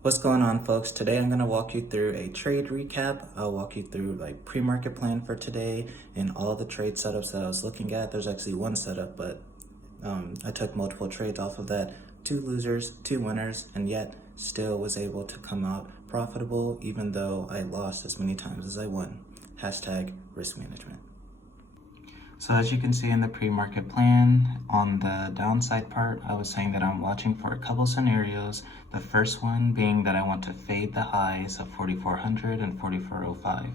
What's going on, folks? Today I'm going to walk you through a trade recap. I'll walk you through like pre-market plan for today and all the trade setups that I was looking at. There's actually one setup, but I took multiple trades off of that. 2 losers, 2 winners, and yet still was able to come out profitable even though I lost as many times as I won. Hashtag risk management. So as you can see in the pre-market plan, on the downside part, I was saying that I'm watching for a couple scenarios. The first one being that I want to fade the highs of 4,400 and 4,405.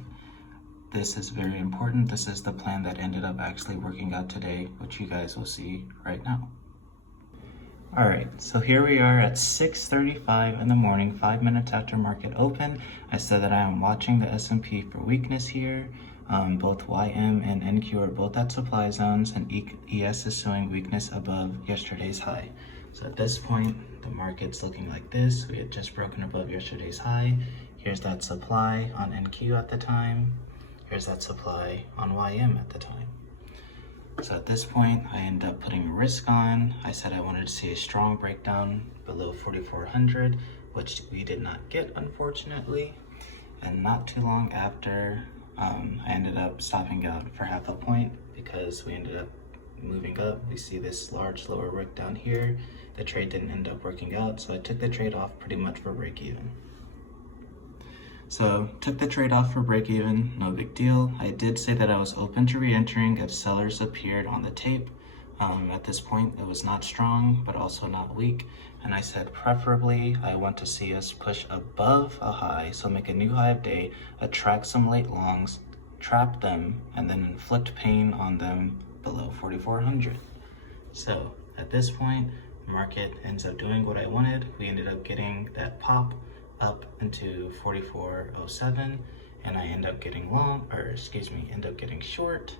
This is very important. This is the plan that ended up actually working out today, which you guys will see right now. All right, so here we are at 6:35 in the morning, 5 minutes after market open. I said that I am watching the S&P for weakness here. Both YM and NQ are both at supply zones, and ES is showing weakness above yesterday's high. So at this point, the market's looking like this. We had just broken above yesterday's high. Here's that supply on NQ at the time. Here's that supply on YM at the time. So at this point, I end up putting risk on. I said I wanted to see a strong breakdown below 4,400, which we did not get, unfortunately. And not too long after, I ended up stopping out for half a point because we ended up moving up. We see this large lower wick down here. The trade didn't end up working out, so I took the trade off pretty much for break even. So took the trade off for break even, no big deal. I did say that I was open to re-entering if sellers appeared on the tape. At this point, it was not strong, but also not weak. And I said, preferably, I want to see us push above a high, so make a new high of day, attract some late longs, trap them, and then inflict pain on them below 4,400. So at this point, the market ends up doing what I wanted. We ended up getting that pop up into 44.07, and I end up getting end up getting short.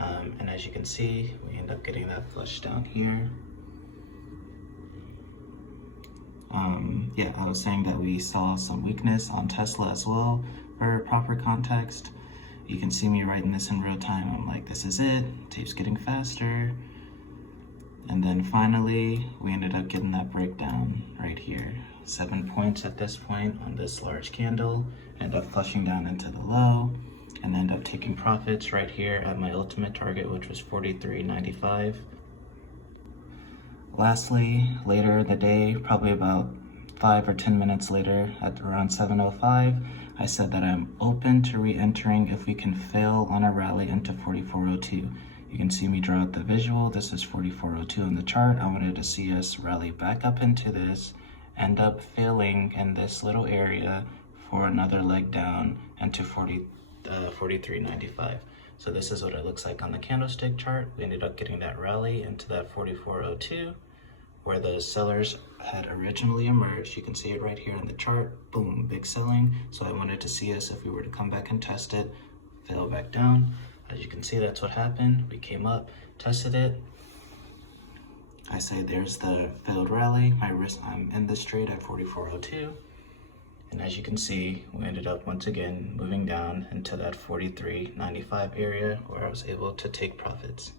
And as you can see, we end up getting that flush down here. Yeah, I was saying that we saw some weakness on Tesla as well. For proper context, you can see me writing this in real time. I'm like, this is it, tape's getting faster. And then finally, we ended up getting that breakdown right here. 7 points at this point on this large candle, end up flushing down into the low, and end up taking profits right here at my ultimate target, which was 43.95. Lastly, later in the day, probably about 5 or 10 minutes later, at around 7:05, I said that I'm open to re-entering if we can fail on a rally into 44.02. You can see me draw out the visual. This is 44.02 in the chart. I wanted to see us rally back up into this, end up failing in this little area for another leg down into 43.95. So this is what it looks like on the candlestick chart. We ended up getting that rally into that 44.02 where the sellers had originally emerged. You can see it right here in the chart. Boom, big selling. So I wanted to see us, if we were to come back and test it, fail back down. As you can see, that's what happened. We came up, tested it. I say there's the failed rally. My risk, I'm in this trade at 44.02. And as you can see, we ended up once again moving down into that 43.95 area where I was able to take profits.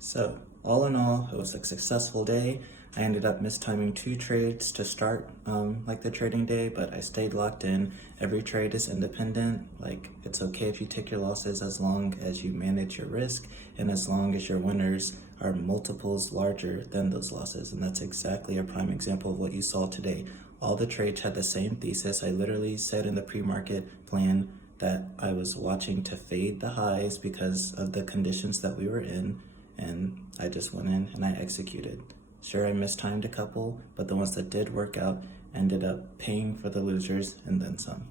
So all in all, it was a successful day. I ended up mistiming 2 trades to start like the trading day, but I stayed locked in. Every trade is independent. Like, it's okay if you take your losses as long as you manage your risk and as long as your winners are multiples larger than those losses. And that's exactly a prime example of what you saw today. All the trades had the same thesis. I literally said in the pre-market plan that I was watching to fade the highs because of the conditions that we were in, and I just went in and I executed. Sure, I mistimed a couple, but the ones that did work out ended up paying for the losers and then some.